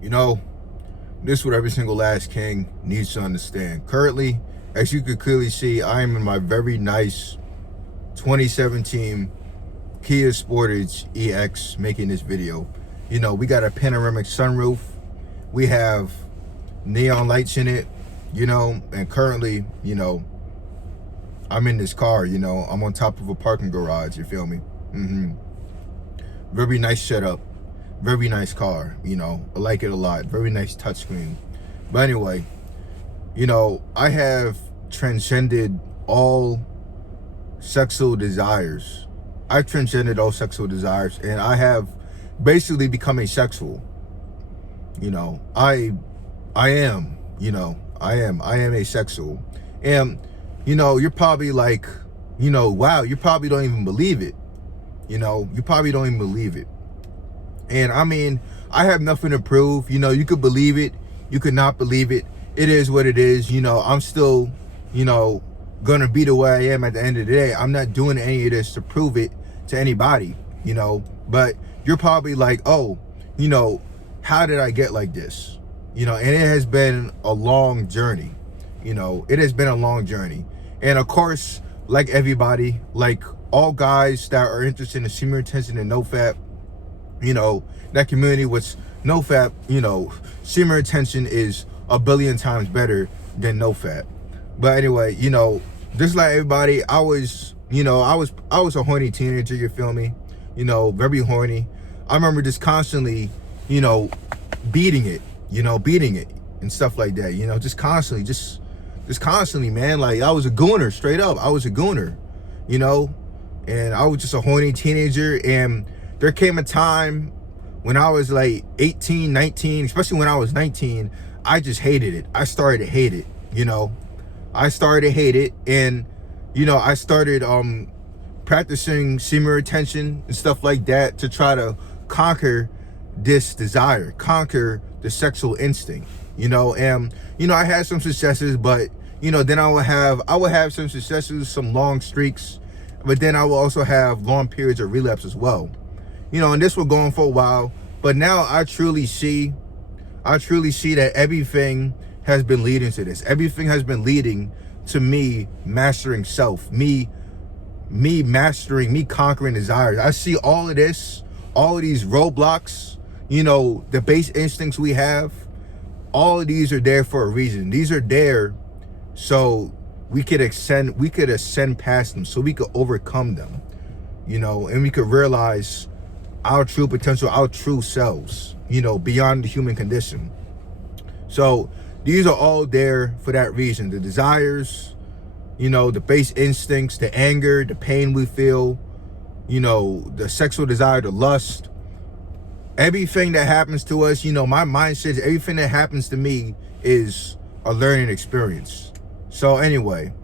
You know, this is what every single last king needs to understand. Currently, as you could clearly see, I am in my very nice 2017 Kia Sportage EX making this video. You know, we got a panoramic sunroof. We have neon lights in it, you know, and currently, you know, I'm in this car, you know, I'm on top of a parking garage, you feel me? Very nice setup. Very nice car, you know, I like it a lot. Very nice touchscreen. But anyway, you know, I have transcended all sexual desires. I've transcended all sexual desires, and I have basically become asexual. You know, I am, you know, I am asexual. And, you know, you're probably like, you know, wow, you probably don't even believe it. You know, you probably don't even believe it. And I mean, I have nothing to prove. You know, you could believe it, you could not believe it. It is what it is. You know, I'm still, you know, gonna be the way I am at the end of the day. I'm not doing any of this to prove it to anybody, you know. But you're probably like, oh, you know, how did I get like this? You know, and it has been a long journey. You know, it has been a long journey. And of course, like everybody, like all guys that are interested in semen retention and no-fap, you know, that community with no fap, you know, semen retention is a billion times better than no fap. But anyway, you know, just like everybody, I was, you know, I was a horny teenager, you feel me? You know, very horny. I remember just constantly, you know, beating it and stuff like that, you know, just constantly, man. Like, I was a gooner, straight up. I was a gooner, you know, and I was just a horny teenager. And there came a time when I was like 18, 19, especially when I was 19, I just hated it. I started to hate it, you know. I started to hate it, and, you know, I started practicing semen retention and stuff like that to try to conquer this desire, conquer the sexual instinct, you know. And, you know, I had some successes, but, you know, then I would have some successes, some long streaks, but then I will also have long periods of relapse as well. You know, and this was going for a while, but now I truly see that everything has been leading to this. Everything has been leading to me mastering self, me conquering desires. I see all of this, all of these roadblocks, you know, the base instincts we have, all of these are there for a reason. These are there so we could ascend past them, so we could overcome them, you know, and we could realize our true potential, our true selves, you know, beyond the human condition. So these are all there for that reason. The desires, you know, the base instincts, the anger, the pain we feel, you know, the sexual desire, the lust, everything that happens to us, you know, my mindset, everything that happens to me is a learning experience. So anyway,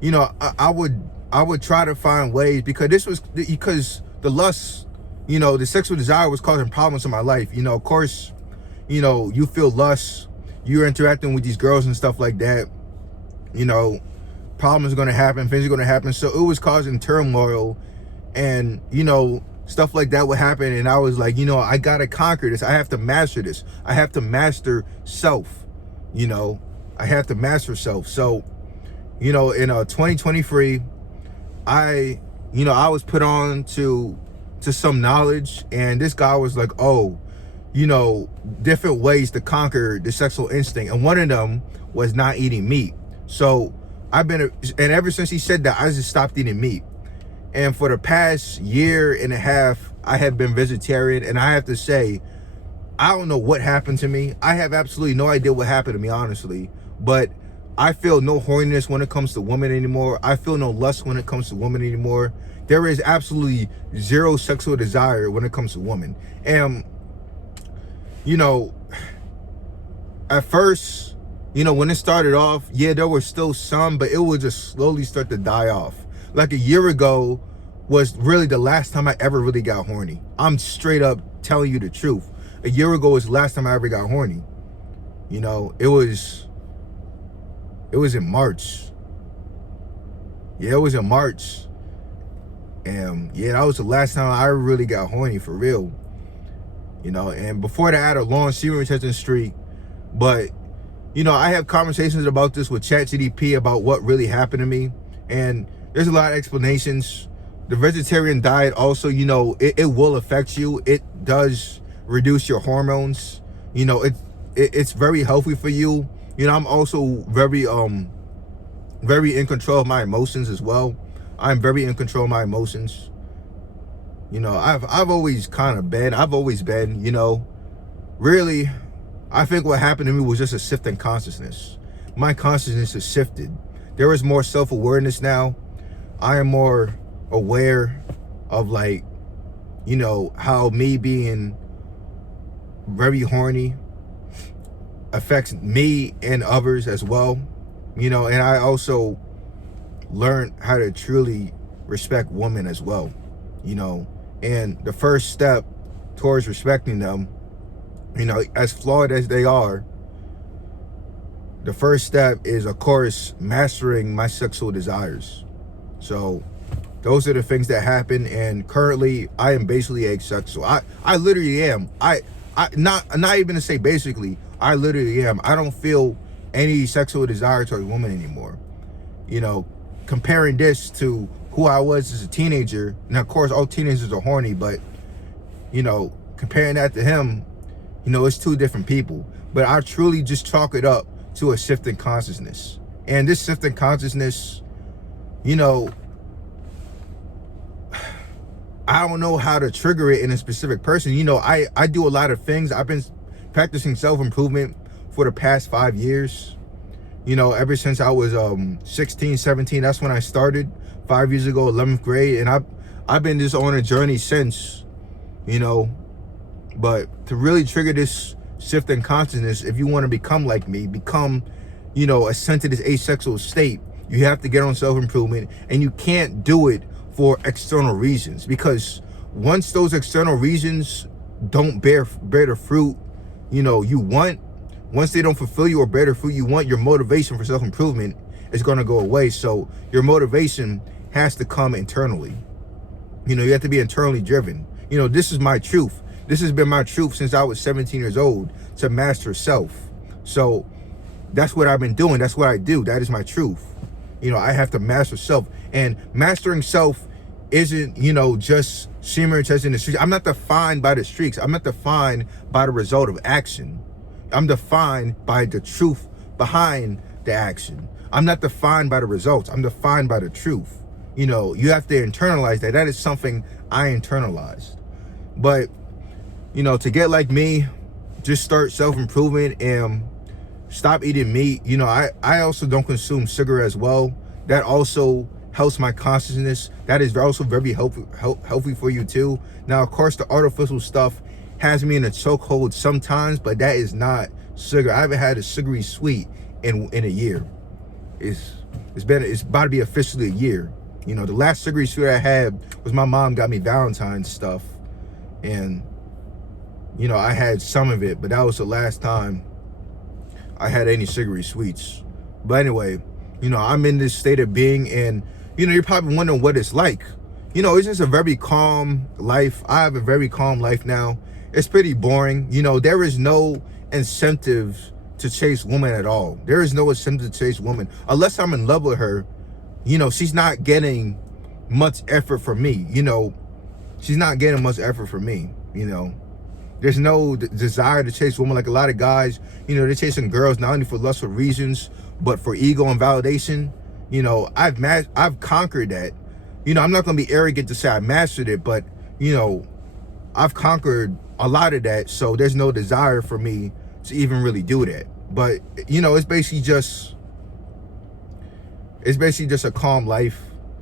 you know, I would try to find ways, because the lust, you know, the sexual desire was causing problems in my life. You know, of course, you know, you feel lust, you're interacting with these girls and stuff like that, you know, problems are going to happen, things are going to happen. So it was causing turmoil, and, you know, stuff like that would happen. And I was like, you know, I got to conquer this. I have to master this. I have to master self, you know, I have to master self. So, you know, in 2023, I was put on to some knowledge, and this guy was like, oh, you know, different ways to conquer the sexual instinct, and one of them was not eating meat. So and ever since he said that, I just stopped eating meat. And for the past year and a half, I have been vegetarian, and I have to say, I don't know what happened to me. I have absolutely no idea what happened to me, honestly, but I feel no horniness when it comes to women anymore. I feel no lust when it comes to women anymore. There is absolutely zero sexual desire when it comes to women. And, you know, at first, you know, when it started off, yeah, there were still some, but it would just slowly start to die off. Like a year ago was really the last time I ever really got horny. I'm straight up telling you the truth. A year ago was the last time I ever got horny. You know, it was in March. Yeah, it was in March. And yeah, that was the last time I really got horny for real. you know. And before that, I had a long semen retention streak. But, you know, I have conversations about this with ChatGPT about what really happened to me. And there's a lot of explanations. The vegetarian diet also, you know, it will affect you. It does reduce your hormones. You know, it's very healthy for you. You know, I'm also very in control of my emotions as well. I'm very in control of my emotions. You know, I've always been, you know, really, I think what happened to me was just a shift in consciousness. My consciousness has shifted. There is more self-awareness now. I am more aware of, like, you know, how me being very horny affects me and others as well. You know, and I also learned how to truly respect women as well. You know, and the first step towards respecting them, you know, as flawed as they are, the first step is, of course, mastering my sexual desires. So those are the things that happen. And currently I am basically asexual. I literally am. I not even to say basically, I literally am. I don't feel any sexual desire towards women anymore. You know, comparing this to who I was as a teenager, and of course all teenagers are horny, but, you know, comparing that to him, you know, it's two different people. But I truly just chalk it up to a shift in consciousness. And this shift in consciousness, you know, I don't know how to trigger it in a specific person. You know, I do a lot of things. I've been practicing self-improvement for the past 5 years. You know, ever since I was 16, 17, that's when I started 5 years ago, 11th grade. And I've been just on a journey since, you know. But to really trigger this shift in consciousness, if you want to become like me, become, you know, ascend to this asexual state, you have to get on self-improvement. And you can't do it for external reasons, because once those external reasons don't bear the fruit, you know, you want, once they don't fulfill you or bear the fruit you want, your motivation for self-improvement is going to go away. So your motivation has to come internally. You know, you have to be internally driven. You know, this is my truth. This has been my truth since I was 17 years old, to master self. So that's what I've been doing. That's what I do. That is my truth. You know, I have to master self. And mastering self isn't, you know, just semen retention in the streaks. I'm not defined by the streaks. I'm not defined by the result of action. I'm defined by the truth behind the action. I'm not defined by the results. I'm defined by the truth. You know, you have to internalize that. That is something I internalized. But, you know, to get like me, just start self-improvement and stop eating meat. You know, I also don't consume sugar as well. That also helps my consciousness. That is also very healthy for you too. Now, of course, the artificial stuff has me in a chokehold sometimes, but that is not sugar. I haven't had a sugary sweet in a year. It's about to be officially a year. You know, the last sugary sweet I had was my mom got me Valentine's stuff, and, you know, I had some of it, but that was the last time I had any sugary sweets. But anyway, you know, I'm in this state of being, and, you know, you're probably wondering what it's like. You know, it's just a very calm life. I have a very calm life now. It's pretty boring. You know, there is no incentive to chase women at all. There is no incentive to chase women. Unless I'm in love with her, you know, she's not getting much effort from me. You know, she's not getting much effort from me, you know. There's no desire to chase women. Like a lot of guys, you know, they're chasing girls not only for lustful reasons, but for ego and validation. You know, I've conquered that. You know, I'm not going to be arrogant to say I mastered it, but, you know, I've conquered a lot of that. So there's no desire for me to even really do that. But, you know, it's basically just a calm life.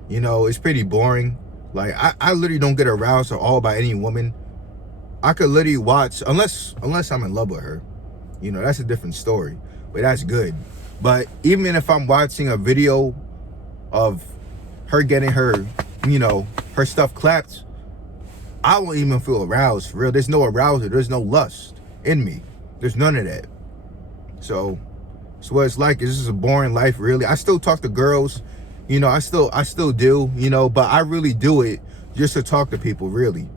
You know, it's pretty boring. Like, I literally don't get aroused at all by any woman. I could literally watch, unless I'm in love with her. You know, that's a different story. But that's good. But even if I'm watching a video of her getting her, you know, her stuff clapped, I won't even feel aroused, for real. There's no arousal. There's no lust in me. There's none of that. So what it's like. This is a boring life, really. I still talk to girls. You know, I still do, you know, but I really do it just to talk to people, really.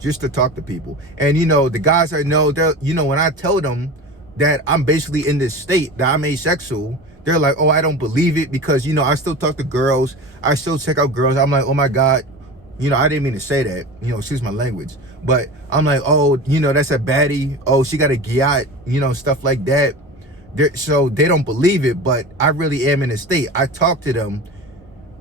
just to talk to people. And you know, the guys I know, they're, you know, when I tell them that I'm basically in this state, that I'm asexual, they're like, oh, I don't believe it, because, you know, I still talk to girls, I still check out girls. I'm like, oh my God, you know, I didn't mean to say that, you know, excuse my language, but I'm like, oh, you know, that's a baddie, oh, she got a gyat, you know, stuff like that. So they don't believe it, but I really am in a state. I talk to them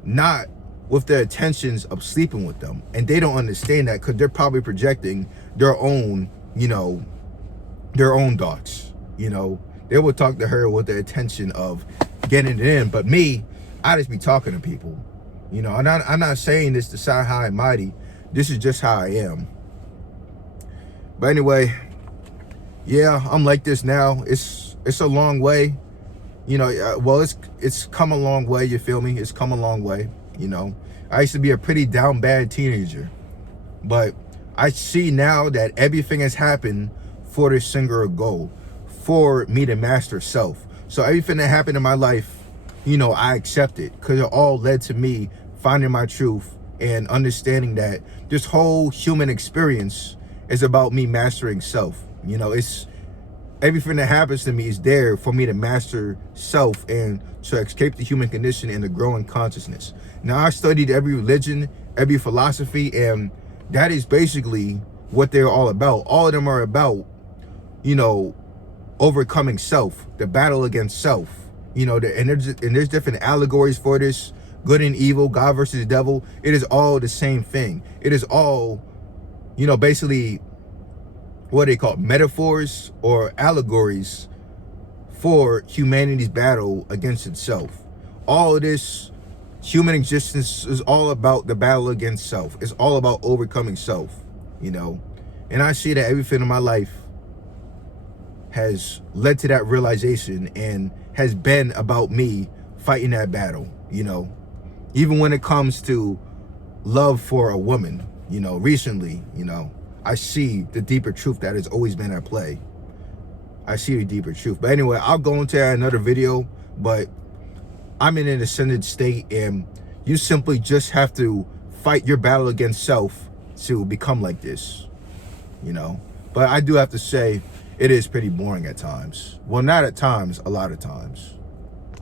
not with the intentions of sleeping with them, and they don't understand that, because they're probably projecting their own, you know, their own thoughts. You know, they will talk to her with the intention of getting it in, but me, I just be talking to people, you know. And I'm not saying this to sound high and mighty, this is just how I am. But anyway, yeah, I'm like this now. It's a long way, you know. Well, it's come a long way, you feel me? It's come a long way, you know. I used to be a pretty down bad teenager, but I see now that everything has happened for this singular goal, for me to master self. So everything that happened in my life, you know, I accept it, because it all led to me finding my truth and understanding that this whole human experience is about me mastering self. You know, it's everything that happens to me is there for me to master self and to escape the human condition and the growing consciousness. Now, I studied every religion, every philosophy, and that is basically what they're all about. All of them are about, you know, overcoming self, the battle against self. You know, and there's different allegories for this, good and evil, God versus the devil. It is all the same thing. It is all, you know, basically what they call metaphors or allegories for humanity's battle against itself. All of this human existence is all about the battle against self. It's all about overcoming self, you know. And I see that everything in my life has led to that realization and has been about me fighting that battle, you know. Even when it comes to love for a woman, you know, recently, you know, I see the deeper truth that has always been at play. I see the deeper truth. But anyway, I'll go into another video, but I'm in an ascended state, and you simply just have to fight your battle against self to become like this, you know. But I do have to say, it is pretty boring at times. Well, not at times, a lot of times.